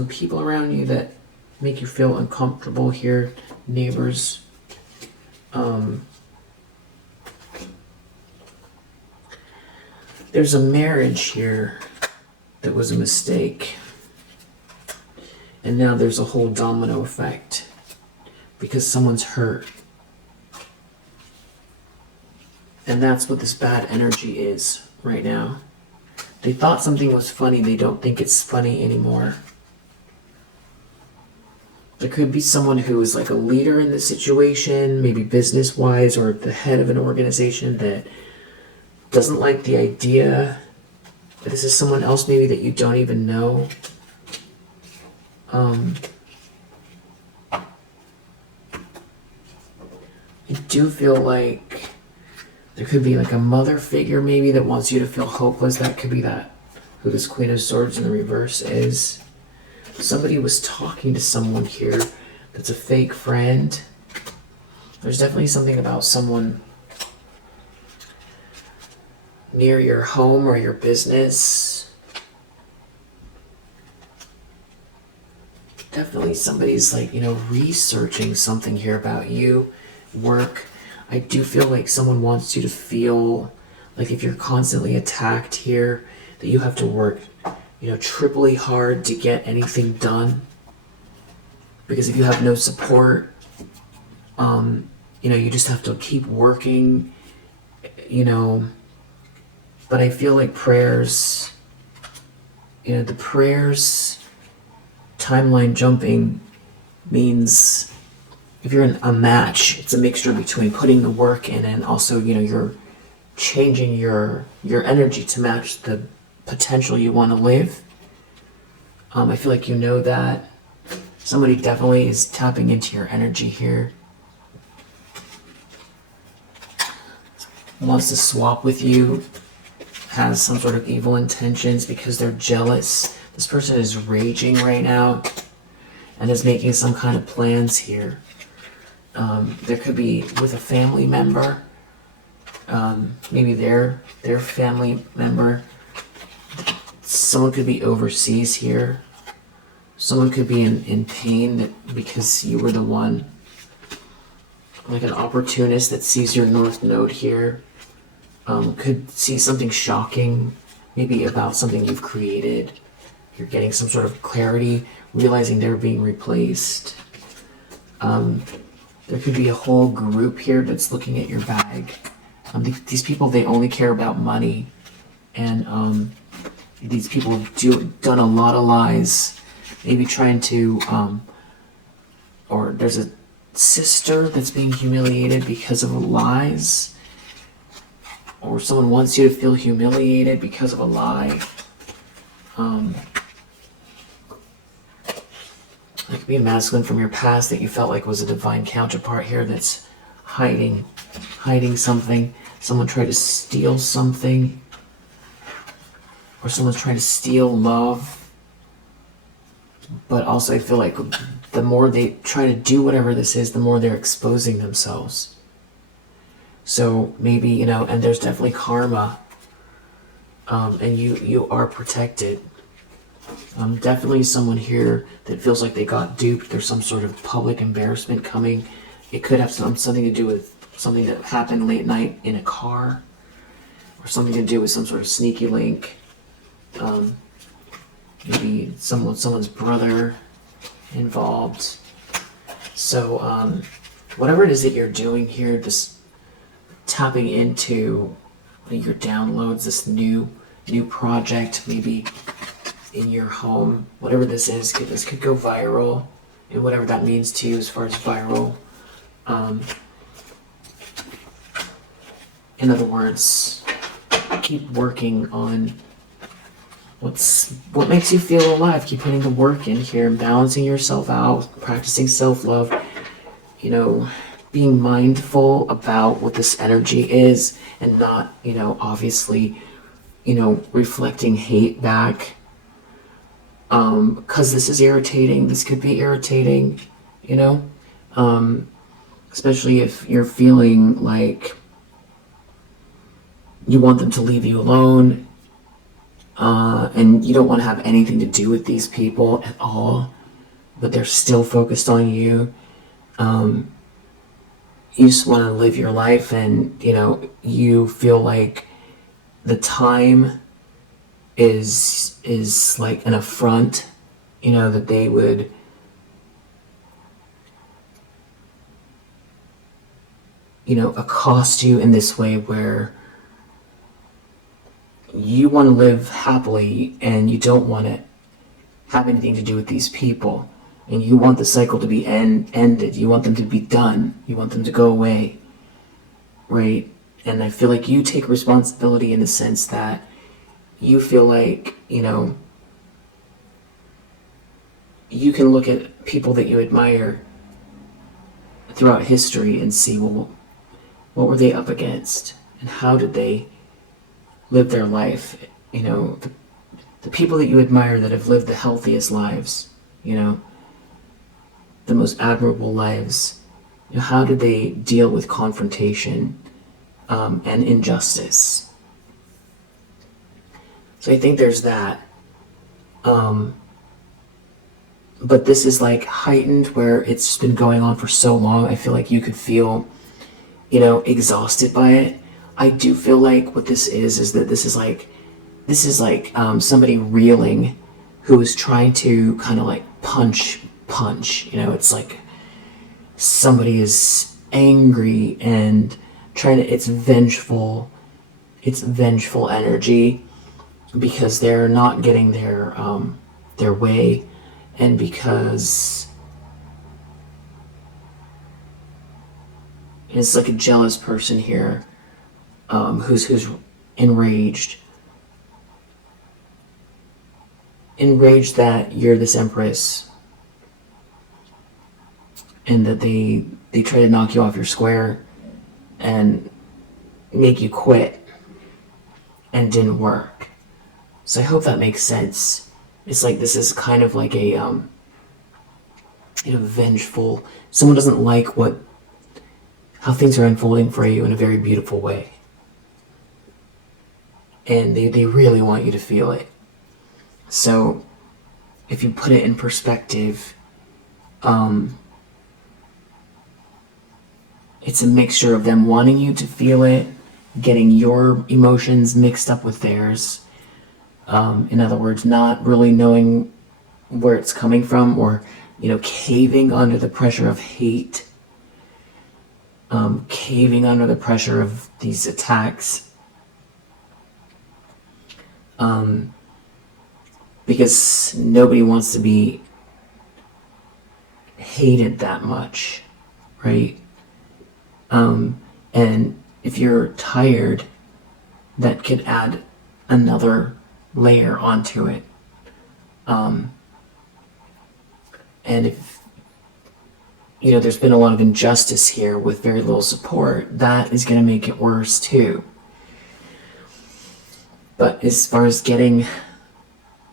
people around you that make you feel uncomfortable here. Neighbors. There's a marriage here that was a mistake. And now there's a whole domino effect because someone's hurt. And that's what this bad energy is right now. They thought something was funny. They don't think it's funny anymore. There could be someone who is like a leader in this situation, maybe business-wise, or the head of an organization that doesn't like the idea that this is someone else maybe that you don't even know. I do feel like there could be like a mother figure maybe that wants you to feel hopeless. That could be that who this Queen of Swords in the reverse is. Somebody was talking to someone here that's a fake friend. There's definitely something about someone near your home or your business. Definitely somebody's like, researching something here about you, work. I do feel like someone wants you to feel like if you're constantly attacked here, that you have to work, triply hard to get anything done. Because if you have no support, you just have to keep working, But I feel like prayers, the prayers, timeline jumping means if you're in a match, it's a mixture between putting the work in and also, you're changing your energy to match the potential you want to live. I feel like that. Somebody definitely is tapping into your energy here. Wants to swap with you. has some sort of evil intentions because they're jealous. This person is raging right now and is making some kind of plans here. There could be with a family member, maybe their family member. Someone could be overseas here. Someone could be in pain because you were the one. Like an opportunist that sees your North Node here. Could see something shocking, maybe about something you've created. You're getting some sort of clarity, realizing they're being replaced. There could be a whole group here that's looking at your bag. These people, they only care about money. And these people have done a lot of lies. Maybe trying to, or there's a sister that's being humiliated because of lies. Or someone wants you to feel humiliated because of a lie. It could be a masculine from your past that you felt like was a divine counterpart here that's hiding something. Someone tried to steal something. Or someone's trying to steal love. But also I feel like the more they try to do whatever this is, the more they're exposing themselves. So maybe, and there's definitely karma, and you are protected. Definitely someone here that feels like they got duped. There's some sort of public embarrassment coming. It could have something to do with something that happened late night in a car, or something to do with some sort of sneaky link. Maybe someone's brother involved. So whatever it is that you're doing here, this tapping into your downloads, this new project, maybe in your home, whatever this is, this could go viral, and whatever that means to you as far as viral. In other words, keep working on what makes you feel alive. Keep putting the work in here, balancing yourself out, practicing self-love, being mindful about what this energy is, and not, obviously, reflecting hate back. Because this is irritating. This could be irritating, especially if you're feeling like you want them to leave you alone, and you don't want to have anything to do with these people at all, but they're still focused on you. You just want to live your life, and you feel like the time is like an affront, that they would accost you in this way where you want to live happily and you don't want to have anything to do with these people. And you want the cycle to be ended. You want them to be done. You want them to go away. Right? And I feel like you take responsibility in the sense that you feel like, you can look at people that you admire throughout history and see, well, what were they up against? And how did they live their life? The people that you admire that have lived the healthiest lives, the most admirable lives, how did they deal with confrontation and injustice? So I think there's that. But this is like heightened where it's been going on for so long. I feel like you could feel, exhausted by it. I do feel like what this is that this is like somebody reeling who is trying to kind of like punch. It's like somebody is angry and it's vengeful energy because they're not getting their way, and because it's like a jealous person here, who's enraged that you're this Empress, and that they try to knock you off your square and make you quit. and didn't work. So I hope that makes sense. It's like this is kind of like a vengeful. Someone doesn't like how things are unfolding for you in a very beautiful way, and they really want you to feel it. So if you put it in perspective, it's a mixture of them wanting you to feel it, getting your emotions mixed up with theirs. In other words, not really knowing where it's coming from, or caving under the pressure of hate, caving under the pressure of these attacks, because nobody wants to be hated that much, right? And if you're tired, that could add another layer onto it. And if there's been a lot of injustice here with very little support, that is going to make it worse too. But as far as getting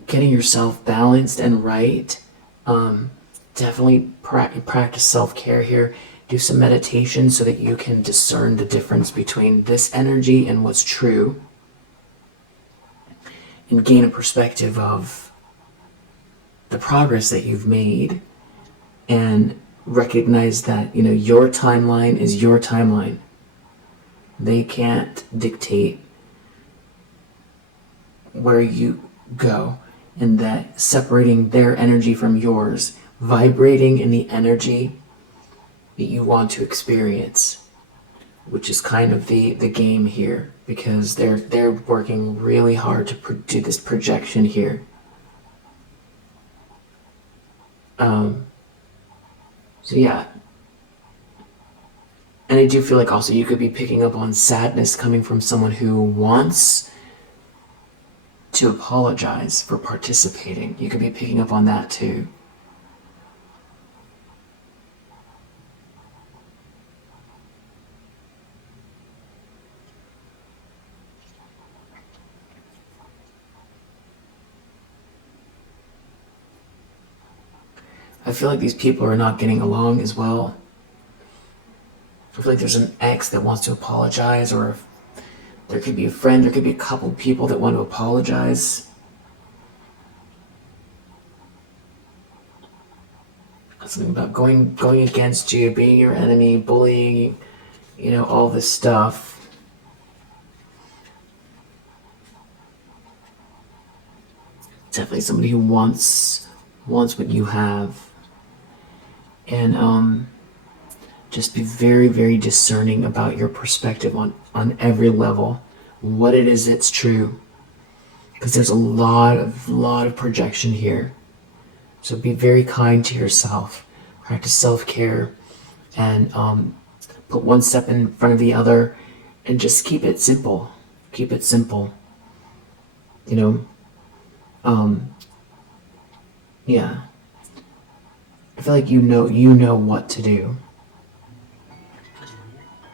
yourself balanced and right, definitely practice self-care here. Do some meditation so that you can discern the difference between this energy and what's true, and gain a perspective of the progress that you've made, and recognize that your timeline is your timeline. They can't dictate where you go, and that separating their energy from yours, vibrating in the energy that you want to experience, which is kind of the game here, because they're working really hard to do this projection here. So yeah, and I do feel like also you could be picking up on sadness coming from someone who wants to apologize for participating. You could be picking up on that too. I feel like these people are not getting along as well. I feel like there's an ex that wants to apologize, or there could be a friend, there could be a couple people that want to apologize. Something about going against you, being your enemy, bullying, all this stuff. Definitely somebody who wants what you have. And just be very, very discerning about your perspective on every level, what it is that's true, because there's a lot of projection here. So be very kind to yourself, practice self-care, and put one step in front of the other, and just keep it simple. Keep it simple. Yeah. I feel like you know what to do.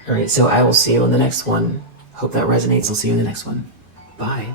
Alright, so I will see you in the next one. Hope that resonates. I'll see you in the next one. Bye.